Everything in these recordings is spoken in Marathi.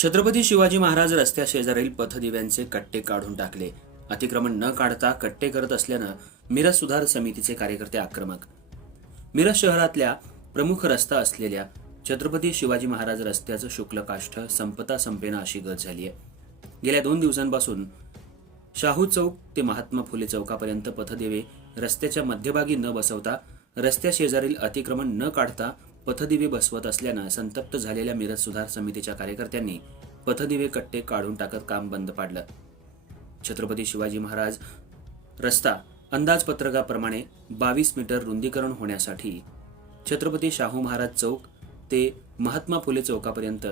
छत्रपती शिवाजी महाराज रस्त्या शेजारील पथदिव्यांचे कट्टे काढून टाकले। अतिक्रमण न काढता कट्टे करत असल्यानं मिरज सुधार समितीचे कार्यकर्ते आक्रमक। मिरज शहरातल्या प्रमुख रस्ता असलेल्या छत्रपती शिवाजी महाराज रस्त्याचं शुक्ल काष्ठ संपता संपेना अशी गत झाली आहे। गेल्या 2 दिवसांपासून शाहू चौक ते महात्मा फुले चौकापर्यंत पथदिवे रस्त्याच्या मध्यभागी न बसवता रस्त्या शेजारील अतिक्रमण न काढता पथदिवे बसवत असल्यानं संतप्त झालेल्या मिरज सुधार समितीच्या कार्यकर्त्यांनी पथदिवे कट्टे काढून टाकत काम बंद पाडलं। छत्रपती शिवाजी महाराज रस्ता अंदाजपत्रकाप्रमाणे 22 मीटर रुंदीकरण होण्यासाठी छत्रपती शाहू महाराज चौक ते महात्मा फुले चौकापर्यंत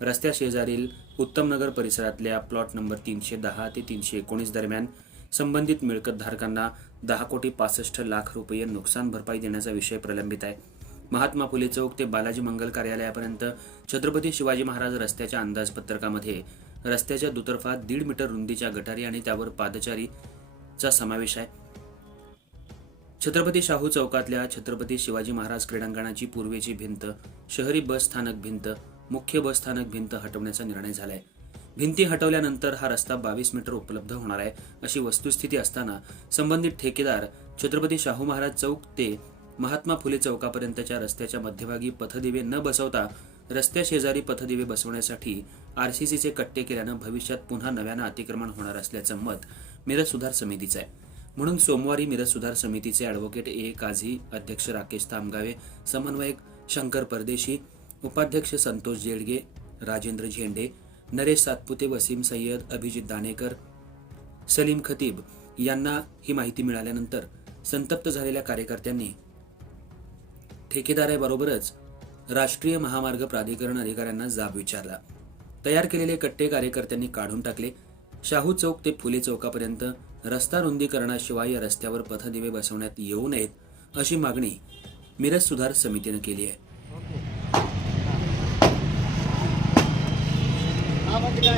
रस्त्या शेजारील उत्तमनगर परिसरातल्या प्लॉट नंबर 310 ते 319 दरम्यान संबंधित मिळकतधारकांना 10,65,00,000 रुपये नुकसान भरपाई देण्याचा विषय प्रलंबित आहे। महात्मा फुले चौक ते बालाजी मंगल कार्यालयापर्यंत छत्रपती शिवाजी महाराज रस्त्याच्या अंदाजपत्रकामध्ये रस्त्याच्या दुतर्फा 1.5 मीटर रुंदीच्या गटारी आणि त्यावर पादचारीचा समावेश आहे। छत्रपती शाहू चौकातल्या छत्रपती शिवाजी महाराज क्रीडांगणाची पूर्वेची भिंत, शहरी बस स्थानक भिंत, मुख्य बस स्थानक भिंत हटवण्याचा निर्णय झालाय। भिंती हटवल्यानंतर हा रस्ता 22 मीटर उपलब्ध होणार आहे अशी वस्तुस्थिती असताना संबंधित ठेकेदार छत्रपती शाहू महाराज चौक ते महात्मा फुले चौकापर्यंतच्या रस्त्याच्या मध्यभागी पथदिवे न बसवता रस्त्या शेजारी पथदिवे बसवण्यासाठी आरसीसीचे कट्टे केल्यानं भविष्यात पुन्हा नव्यानं अतिक्रमण होणार असल्याचं मत मिरज सुधार समितीचं आहे। म्हणून सोमवारी मिरज सुधार समितीचे ॲडव्होकेट ए काझी, अध्यक्ष राकेश तामगावे, समन्वयक शंकर परदेशी, उपाध्यक्ष संतोष जेडगे, राजेंद्र झेंडे, नरेश सातपुते, वसीम सय्यद, अभिजित दानेकर, सलीम खतीब यांना ही माहिती मिळाल्यानंतर संतप्त झालेल्या कार्यकर्त्यांनी ठेकेदाराबरोबरच राष्ट्रीय महामार्ग प्राधिकरण अधिकाऱ्यांना जाब विचारला। तयार केलेले कट्टे कार्यकर्त्यांनी काढून टाकले। शाहू चौक ते फुले चौकापर्यंत रस्ता रुंदीकरणाशिवाय या रस्त्यावर पथदिवे बसवण्यात येऊ नयेत अशी मागणी मिरज सुधार समितीने केली आहे। हा म्हणजे काय